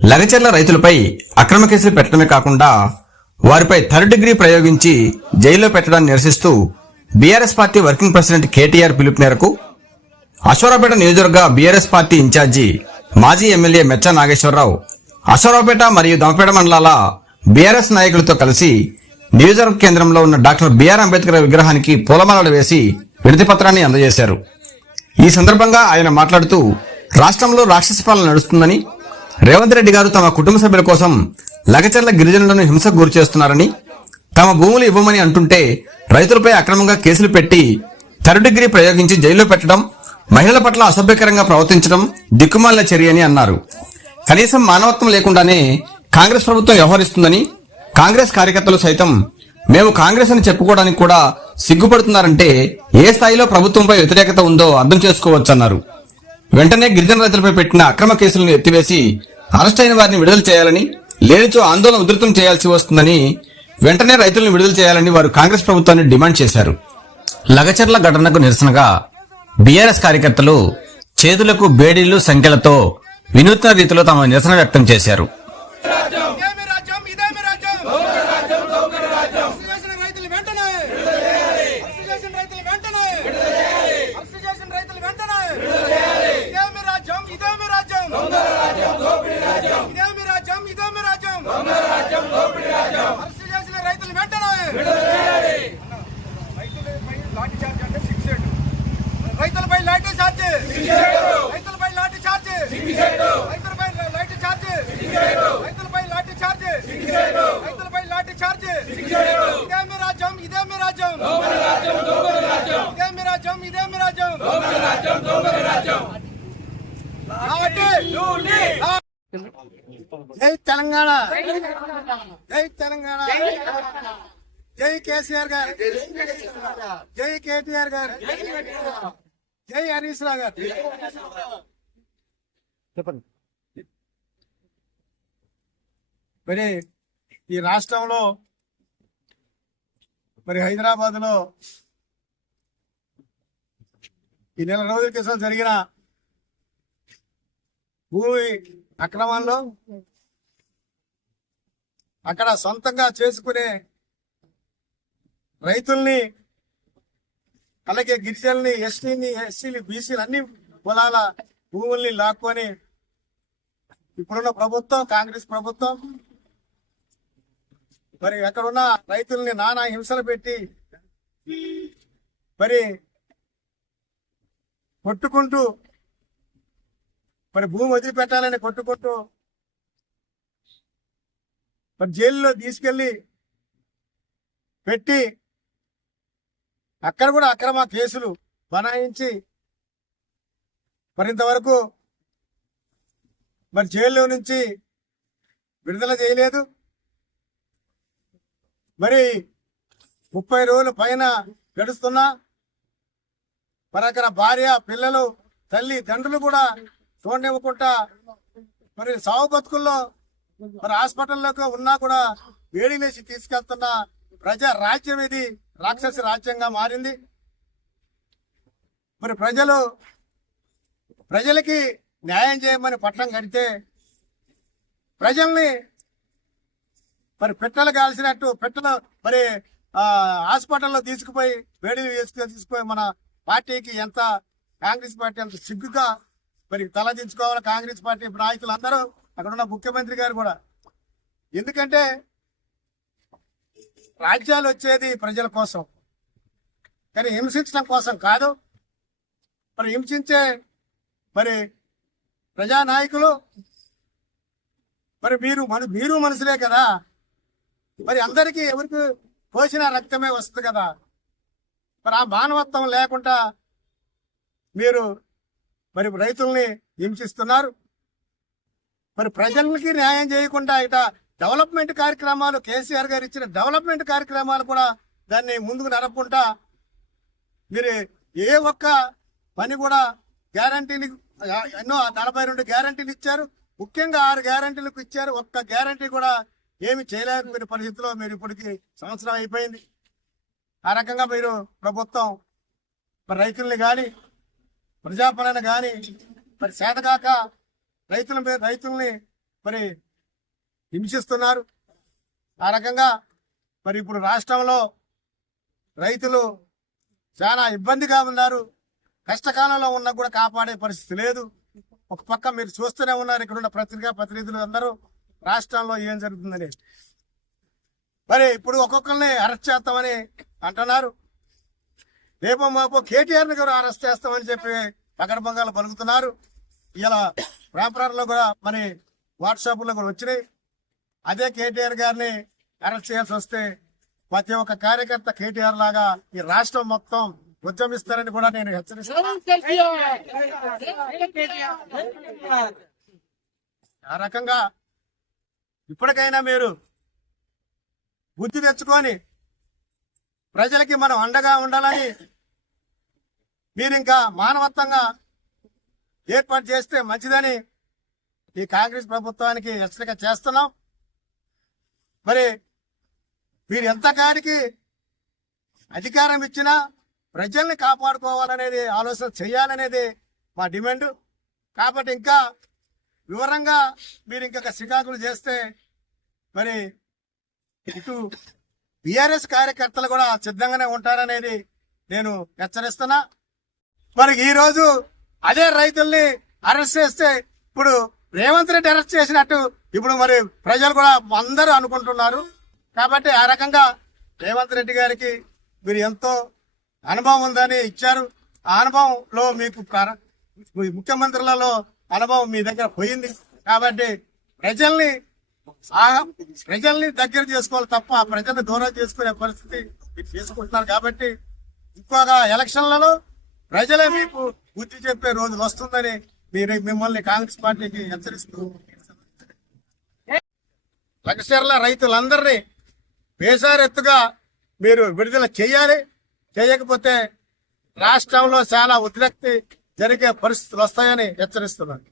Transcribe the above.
లగచర్ల రైతులపై అక్రమ కేసులు పెట్టడమే కాకుండా వారిపై థర్డ్ డిగ్రీ ప్రయోగించి జైల్లో పెట్టడాన్ని నిరసిస్తూ BRS party working president KTR పిలుపు మేరకు అశ్వరావుపేట నియోజకవర్గ బీఆర్ఎస్ పార్టీ ఇన్ఛార్జి మాజీ ఎమ్మెల్యే మెచ్చ నాగేశ్వరరావు అశ్వరావుపేట మరియు దమపేట మండలాల బీఆర్ఎస్ నాయకులతో కలిసి నియోజకవర్గ కేంద్రంలో ఉన్న డాక్టర్ బీఆర్ అంబేద్కర్ విగ్రహానికి పూలమాలలు వేసి వినతి పత్రాన్ని అందజేశారు. ఈ సందర్భంగా ఆయన మాట్లాడుతూ రాష్ట్రంలో రాక్షస పాలన నడుస్తుందని రేవంత్ రెడ్డి గారు తమ కుటుంబ సభ్యుల కోసం లగచర్ల గిరిజనులను హింసకు గురి చేస్తున్నారని తమ భూములు ఇవ్వమని అంటుంటే రైతులపై అక్రమంగా కేసులు పెట్టి థర్డ్ డిగ్రీ ప్రయోగించి జైల్లో పెట్టడం మహిళల పట్ల అసభ్యకరంగా ప్రవర్తించడం దిక్కుమాలిన చర్య అని అన్నారు. కనీసం మానవత్వం లేకుండానే కాంగ్రెస్ ప్రభుత్వం వ్యవహరిస్తుందని కాంగ్రెస్ కార్యకర్తలు సైతం మేము కాంగ్రెస్ అని చెప్పుకోవడానికి కూడా సిగ్గుపడుతున్నారంటే ఏ స్థాయిలో ప్రభుత్వంపై వ్యతిరేకత ఉందో అర్థం చేసుకోవచ్చన్నారు. వెంటనే గిరిజన రైతులపై పెట్టిన అక్రమ కేసులను ఎత్తివేసి అరెస్ట్ అయిన వారిని విడుదల చేయాలని లేనిచో ఆందోళన ఉధృతం చేయాల్సి వస్తుందని వెంటనే రైతులను విడుదల చేయాలని వారు కాంగ్రెస్ ప్రభుత్వాన్ని డిమాండ్ చేశారు. లగచర్ల ఘటనకు నిరసనగా బీఆర్ఎస్ కార్యకర్తలు చేతులకు బేడీలు సంఖ్యలతో వినూత్న రీతిలో తమ నిరసన వ్యక్తం చేశారు ఇదేమి రాజ్యం ఇదేమి రాజ్యం అరెస్ట్ చేసిన రైతులు వెంటనే అరెస్ట్ చేసిన రైతులు వెంటనే అరెస్ట్ చేసిన రైతులు వెంటనే ఇదేమి రాజ్యం ఇదేమి రాజ్యం ఇదేమి రాజ్యం ఇదేమి రాజ్యం అరెస్ట్ చేసిన రైతులు వెంటనే రైతులపై లాఠీ చార్జ్ రైతులపై లాఠీ చార్జ్ రైతులపై లాఠీ చార్జ్ రైతులపై లాఠీ చార్జ్ రైతులపై లాఠీ చార్జ్ ఇదేమి రాజ్యం ఇదేమి రాజ్యం ఇదేమి రాజ్యం ఇదేమి రాజ్యం కాబట్టి జై తెలంగాణ. జై తెలంగాణ. జై కేసీఆర్ గారు. జై కేటీఆర్ గారు. జై హరీష్ రావు గారు. చెప్పండి. మరి ఈ రాష్ట్రంలో మరి హైదరాబాద్లో ఈ నెల రోజుల క్రితం జరిగిన భూమి అక్రమాల్లో అక్కడ సొంతంగా చేసుకునే రైతుల్ని అలాగే గిరిజనుల్ని ఎస్టీని ఎస్సీలు బీసీలు అన్ని కులాల భూముల్ని లాక్కొని ఇప్పుడున్న ప్రభుత్వం కాంగ్రెస్ ప్రభుత్వం మరి ఎక్కడున్న రైతుల్ని నానా హింసలు పెట్టి మరి కొట్టుకుంటూ మరి భూమి వదిలిపెట్టాలని కొట్టుకుంటూ మరి జైల్లో తీసుకెళ్ళి పెట్టి అక్కడ కూడా అక్రమ కేసులు బనాయించి మరి ఇంతవరకు మరి జైల్లో నుంచి విడుదల చేయలేదు. మరి ముప్పై రోజుల పైన గడుస్తున్నా. మరి అక్కడ భార్య పిల్లలు తల్లి తండ్రులు కూడా చూడనివ్వకుండా మరి సాగు బతుకుల్లో మరి హాస్పిటల్లోకి ఉన్నా కూడా వేడి లేచి తీసుకెళ్తున్న ప్రజా రాజ్యం ఇది రాక్షస రాజ్యంగా మారింది. మరి ప్రజలు ప్రజలకి న్యాయం చేయమని పట్టణం కడితే ప్రజల్ని మరి పెట్టలు కాల్సినట్టు పెట్టలు మరి హాస్పిటల్లో తీసుకుపోయి వేడి వేసుకుని తీసుకుపోయి మన పార్టీకి ఎంత కాంగ్రెస్ పార్టీ ఎంత సిగ్గుగా మరి తలదించుకోవాలి కాంగ్రెస్ పార్టీ నాయకులు అందరూ అక్కడ ఉన్న ముఖ్యమంత్రి గారు కూడా. ఎందుకంటే రాజ్యాలు వచ్చేది ప్రజల కోసం. కానీ హింసించడం కోసం కాదు. మరి హింసించే మరి ప్రజానాయకులు మరి మీరు మన మీరు మనుషులే కదా. మరి అందరికీ ఎవరికి పోసిన రక్తమే వస్తుంది కదా. మరి ఆ మానవత్వం లేకుండా మీరు మరి రైతుల్ని హింసిస్తున్నారు. మరి ప్రజలకి న్యాయం చేయకుండా ఇట డెవలప్మెంట్ కార్యక్రమాలు కేసీఆర్ గారు ఇచ్చిన డెవలప్మెంట్ కార్యక్రమాలు కూడా దాన్ని ముందుకు నడపకుండా మీరు ఏ ఒక్క పని కూడా గ్యారంటీని ఎన్నో నలభై రెండు గ్యారంటీలు ఇచ్చారు. ముఖ్యంగా ఆరు గ్యారంటీలకు ఇచ్చారు. ఒక్క గ్యారంటీ కూడా ఏమి చేయలేకపోయిన పరిస్థితిలో మీరు ఇప్పటికి సంవత్సరం అయిపోయింది. ఆ రకంగా మీరు ప్రభుత్వం మరి రైతుల్ని కానీ ప్రజాపాలన కానీ మరి చేతగాక రైతుల మీద రైతుల్ని మరి హింసిస్తున్నారు. ఆ రకంగా మరి ఇప్పుడు రాష్ట్రంలో రైతులు చాలా ఇబ్బందిగా ఉన్నారు. కష్టకాలంలో ఉన్నా కూడా కాపాడే పరిస్థితి లేదు. ఒక పక్క మీరు చూస్తూనే ఉన్నారు ఇక్కడ ఉన్న పత్రికా ప్రతినిధులు అందరూ రాష్ట్రంలో ఏం జరుగుతుందని. మరి ఇప్పుడు ఒక్కొక్కరిని అరెస్ట్ చేస్తామని అంటున్నారు. రేపు మాపు కేటీఆర్ని కూడా అరెస్ట్ చేస్తామని చెప్పి పగడబంగాలు పలుకుతున్నారు. ఇలా పేపర్లో కూడా మరి వాట్సాప్లో కూడా వచ్చినాయి. అదే కేటీఆర్ గారిని అరెస్ట్ చేయాల్సి వస్తే ప్రతి ఒక్క కార్యకర్త కేటీఆర్ లాగా ఈ రాష్ట్రం మొత్తం ఉద్యమిస్తారని కూడా నేను హెచ్చరిస్తాను ఆ రకంగా ఇప్పటికైనా మీరు బుద్ధి తెచ్చుకొని ప్రజలకి మనం అండగా ఉండాలని మీరు ఇంకా మానవత్వంగా ఏర్పాటు చేస్తే మంచిదని ఈ కాంగ్రెస్ ప్రభుత్వానికి హెచ్చరిక చేస్తున్నాం. మరి మీరు ఎంతకాడికి అధికారం ఇచ్చినా ప్రజల్ని కాపాడుకోవాలనేది ఆలోచన చేయాలనేది మా డిమాండ్. కాబట్టి ఇంకా వివరంగా మీరు ఇంకా శ్రీకాకులు చేస్తే మరి ఇటు బీఆర్ఎస్ కార్యకర్తలు కూడా సిద్ధంగానే ఉంటారనేది నేను హెచ్చరిస్తున్నా. మరి ఈరోజు అదే రైతుల్ని అరెస్ట్ చేస్తే ఇప్పుడు రేవంత్ రెడ్డి అరెస్ట్ చేసినట్టు ఇప్పుడు మరి ప్రజలు కూడా అందరూ అనుకుంటున్నారు. కాబట్టి ఆ రకంగా రేవంత్ రెడ్డి గారికి మీరు ఎంతో అనుభవం ఉందని ఇచ్చారు. ఆ అనుభవంలో మీకు ప్ర- ముఖ్యమంత్రులలో అనుభవం మీ దగ్గర పోయింది. కాబట్టి ప్రజల్ని ఆ ప్రజల్ని దగ్గర చేసుకోవాలి తప్ప ప్రజల్ని దూరం చేసుకునే పరిస్థితి మీరు చేసుకుంటున్నారు కాబట్టి ఎక్కువగా ఎలక్షన్లలో ప్రజలే మీకు బుద్ధి చెప్పే రోజు వస్తుందని మీరు మిమ్మల్ని కాంగ్రెస్ పార్టీకి హెచ్చరిస్తూ లక్షల రైతులందరినీ బేసారెత్తుగా మీరు విడుదల చేయాలి. చేయకపోతే రాష్ట్రంలో చాలా ఉద్రిక్తి జరిగే పరిస్థితులు వస్తాయని హెచ్చరిస్తున్నాను.